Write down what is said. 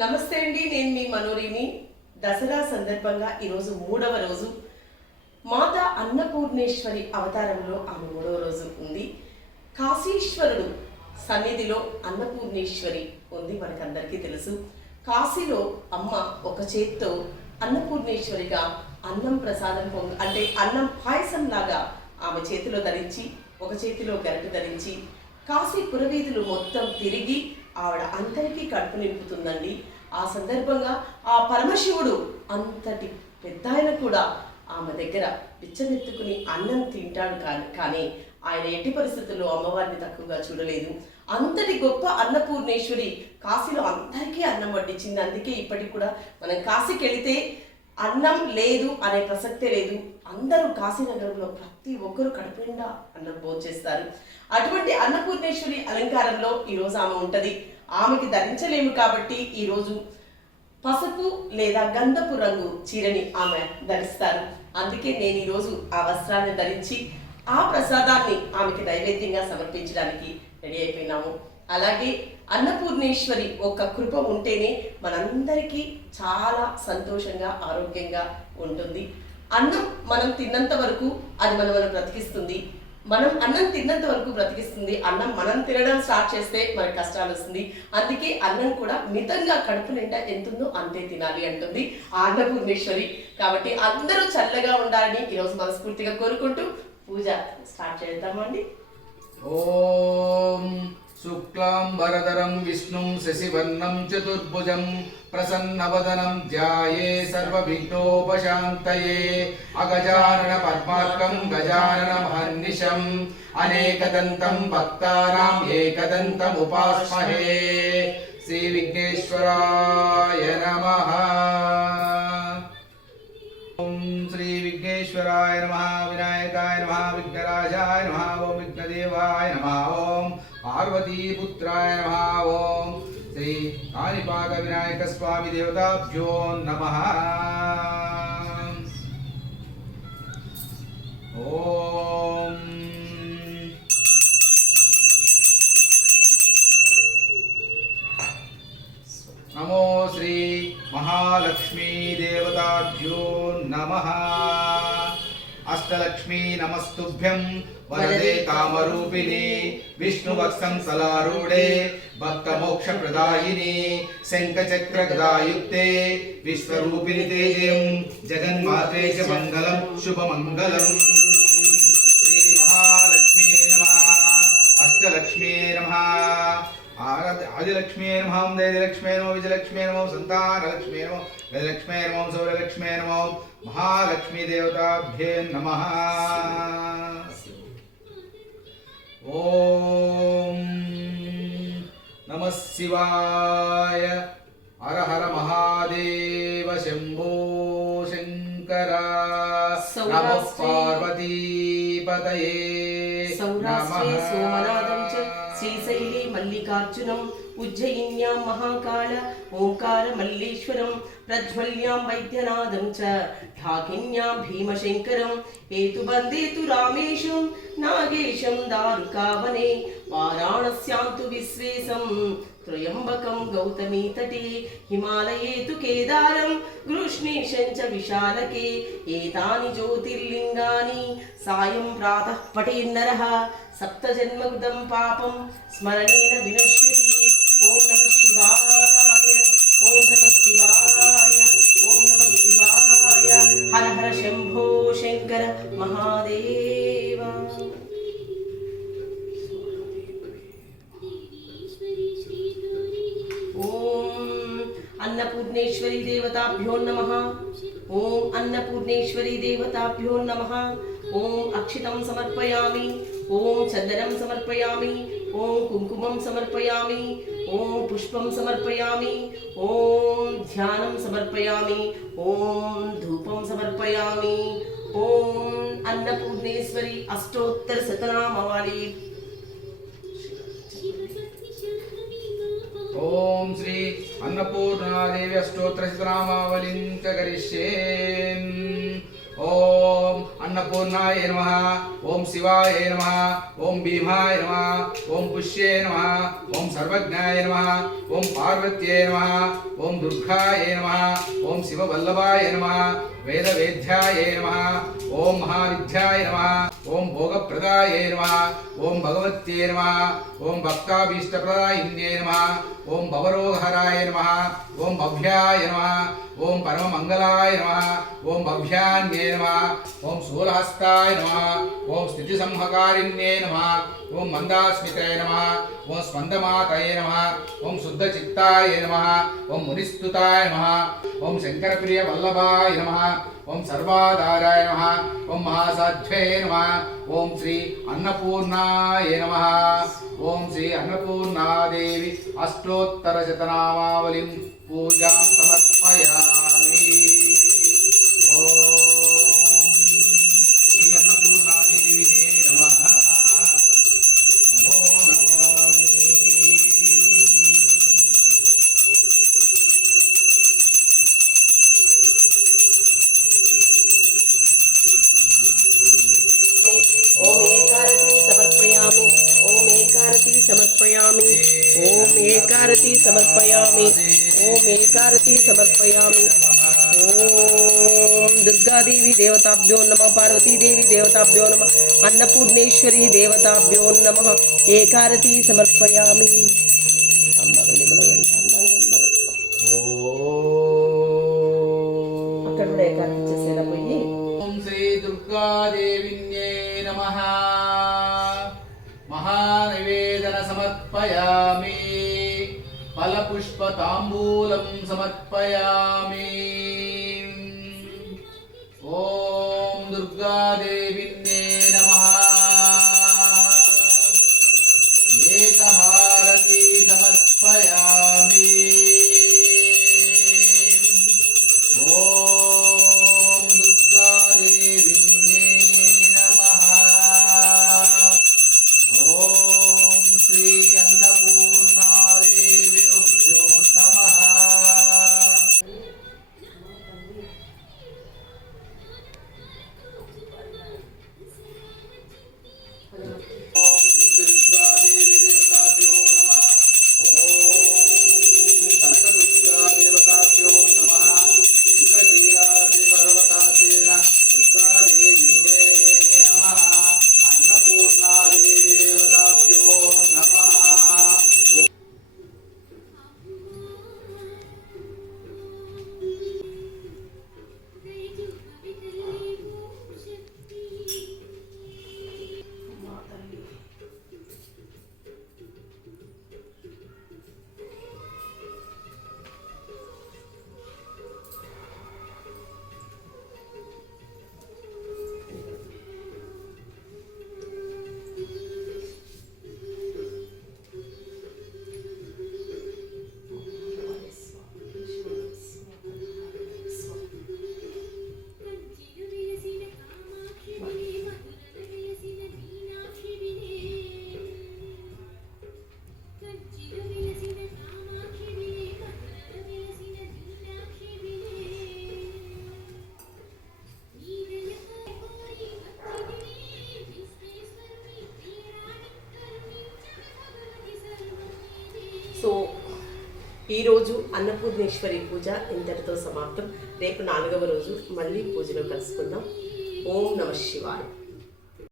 నమస్తే అండి నేను మీ మనోరిని. దసరా సందర్భంగా ఈరోజు మూడవ రోజు. మాత అన్నపూర్ణేశ్వరి అవతారంలో ఆమె మూడవ రోజు ఉంది. కాశీశ్వరుడు సన్నిధిలో అన్నపూర్ణేశ్వరి ఉంది మనకందరికీ తెలుసు. కాశీలో అమ్మ ఒక చేత్తో అన్నపూర్ణేశ్వరిగా అన్నం ప్రసాదం పొంగ అంటే అన్నం పాయసం లాగా ఆమె చేతిలో ధరించి ఒక చేతిలో గరిటె ధరించి కాశీ పురవీధులు మొత్తం తిరిగి ఆవిడ అందరికీ కడుపు నింపుతుందండి. ఆ సందర్భంగా ఆ పరమశివుడు అంతటి పెద్ద ఆయన కూడా ఆమె దగ్గర బిచ్చమెత్తుకుని అన్నం తింటాడు కానీ కానీ ఆయన ఎట్టి పరిస్థితుల్లో అమ్మవారిని తక్కువగా చూడలేదు. అంతటి గొప్ప అన్నపూర్ణేశ్వరి కాశీలో అందరికీ అన్నం వడ్డించింది. అందుకే ఇప్పటికి కూడా మనం కాశీకి వెళితే అన్నం లేదు అనే ప్రసక్తే లేదు. అందరూ కాశీనగరంలో ప్రతి ఒక్కరూ కడుపు అన్నం భోజేస్తారు అటువంటి అన్నపూర్ణేశ్వరి అలంకారంలో ఈరోజు ఆమె ఉంటుంది. ఆమెకి ధరించలేము కాబట్టి ఈరోజు పసుపు లేదా గంధపు రంగు చీరని ఆమె ధరిస్తారు. అందుకే నేను ఈరోజు ఆ వస్త్రాన్ని ధరించి ఆ ప్రసాదాన్ని ఆమెకి నైవేద్యంగా సమర్పించడానికి రెడీ అయిపోయినాము. అలాగే అన్నపూర్ణేశ్వరి ఒక కృప ఉంటేనే మనందరికీ చాలా సంతోషంగా ఆరోగ్యంగా ఉంటుంది. అన్నం మనం తిన్నంత వరకు అది మనం మనం బ్రతికిస్తుంది. మనం అన్నం తిన్నంత వరకు బ్రతికిస్తుంది. అన్నం మనం తినడం స్టార్ట్ చేస్తే మనకు కష్టాలు వస్తుంది. అందుకే అన్నం కూడా మితంగా కడుపు నిండా ఎంతుందో అంతే తినాలి అంటుంది ఆంధ్రపూర్ణేశ్వరి అన్నపూర్ణేశ్వరి. కాబట్టి అందరూ చల్లగా ఉండాలని ఈరోజు మనస్ఫూర్తిగా కోరుకుంటూ పూజ స్టార్ట్ చేద్దామండి. ఓం शुक्लाम्बरधरं, विष्णुं शशिवर्णं, चतुर्भुजं प्रसन्नवदनं ध्याये सर्वविघ्नोपशान्तये अगजाननपद्मार्कं गजाननमहर्निशम् अनेकदन्तं भक्तानाम् एकदन्तमुपास्महे श्रीविघ्नेश्वराय नमः। ॐ श्रीविघ्नेश्वराय नमः। నమ వినాయకాయ నమ విఘ్నరాజాయ నమ ఓం విఘ్నదేవాయ నమ ఓం పార్వతీపుత్రాయ నమ ఓం శ్రీ కాణిపాక వినాయక స్వామి దేవతాభ్యో నమ ఓం నమో శ్రీ మహాలక్ష్మీ దేవతాభ్యో నమ అష్టలక్ష్మీ నమస్తుభ్యం. వరదే కామరూపిణి. విష్ణువత్సం సలారూఢే. భక్తమోక్ష ప్రదాయిని శంఖచక్ర గదాయుక్తే విశ్వరూపిణి తేజం. జగన్మాతే చ మంగళం శుభమంగళం. శ్రీ మహాలక్ష్మీ నమ. అష్టలక్ష్మీ నమ ఆదిలక్ష్మీ నమః దైలక్ష్మీ నమో విజయలక్ష్మీ నమో సంతానలక్ష్మీ నమో గజలక్ష్మీ నమో సౌరలక్ష్మీ నమో మహాలక్ష్మీ దేవతాభ్యే నమః ఓం నమ శివాయ హర హర మహాదేవ శంభో శంకర నమ సౌరాష్ట్రే- పార్వతీపతయే సౌరాష్ట్రే నమః. సోమనాథం శ్రీశైలే మల్లికార్జునం ఉజ్జయిన్యాం మహాకాళ ఓంకార మల్లేశ్వరం ప్రజ్వల్యాం వైద్యనాథం చ ఢాకిన్యాం భీమశంకరం హేతుబందేతు రామేశం నాగేశం దారుకావనే వారాణస్యాంతు విశ్వేశం త్రయంబకం గౌతమీ తటే హిమాలయే తు కేదారం గృష్ణీశం చ విశాలకే ఏతాని జ్యోతిర్లింగాని సాయం ప్రాతః పఠేన్నరః సప్తజన్మగుదం పాపం స్మరణేన వినశ్యతి ఓం నమ శివాయ ఓం నమ శివాయ ఓం నమ శివాయ హర హర శంభో శంకర మహాదేవ ఓం అన్నపూర్ణేశ్వరి దేవతాభ్యో నమ ఓం అన్నపూర్ణేశ్వరి దేవతాభ్యో నమ ఓం అక్షితం సమర్పయామి ఓం చందనం సమర్పయామి ఓం కుంకుమం సమర్పయామి ఓం పుష్పం సమర్పయామి ఓం ధ్యానం సమర్పయామి ఓం ధూపం సమర్పయామి ఓం అన్నపూర్ణేశ్వరి అష్టోత్తర శతనామవాళి. ఓం శ్రీ అన్నపూర్ణాదేవి అష్టోత్తర శతనామావళిం కరిష్యే ఓం అన్నపూర్ణాయ నమ ఓం శివాయ నమ ఓం భీమాయ నమ ఓం పుష్యే నమ ఓం సర్వజ్ఞాయ నమ ఓం పార్వత్యే నమ ఓం దుర్గాయ నమ ఓం శివవల్లభాయ నమ వేదవేద్యాయ నమ ఓం మహావిద్యాయ నమ ఓం భోగప్రదాయ నమ ఓం భగవత్యే నమ ఓం భక్తాభీష్టప్రదాయిన్యే నమ ఓం భవరోగహరాయ నమ ఓం భవ్యాయ నమ ఓం పరమమంగళాయ నమ ఓం భవ్యాన్యే నమ ఓం శూలహస్తాయ నమ ఓం స్థితి సంహకారిణ్యే నమ ఓం మందాస్మితాయ నమ ఓం స్పందమాతయ నమ ఓం శుద్ధచిత్తాయ నమ ఓం మునిస్తుతాయ నమ ఓం శంకరప్రియ వల్లభాయ నమ ఓం సర్వాధారాయ నమ ఓం మహాసాధ్వే నమ ఓం శ్రీ అన్నపూర్ణాయ నమ ఓం శ్రీ అన్నపూర్ణాదేవి అష్టోత్తర శతనామావళిం పూజాం సమర్పయామి ఓం శ్రీ అన్నపూర్ణాదేవి నమః నమో నమామి ఓం ఏకారతి సమర్పయామి ఓం ఏకారతి సమర్పయామి ఓం ఏకారతి సమర్పయామి ఓం ఏకారతి సమర్పయామి. ఓం దుర్గాదేవి దేవతాభ్యో నమ. పార్వతీదేవి దేవతాభ్యో నమ. అన్నపూర్ణేశ్వరి దేవతాభ్యో నమ. ఏకారతి సమర్పయామి. అమ్మ వెలుగులో ఎంత అందంగా ఉందో. అక్కడ కూడా ఏకారతి చేసేలా పోయి. ఓం శ్రీ దుర్గాదేవిన్యే నమ. మహానివేదన సమర్పయామి. ఫలపుష్ప తాంబూలం సమర్పయామి ఓం దుర్గాదేవి ఈరోజు అన్నపూర్ణేశ్వరి పూజ ఇంతటితో సమాప్తం. రేపు నాలుగవ రోజు మళ్ళీ పూజలో కలుసుకుందాం. ఓం నమ శివాయ.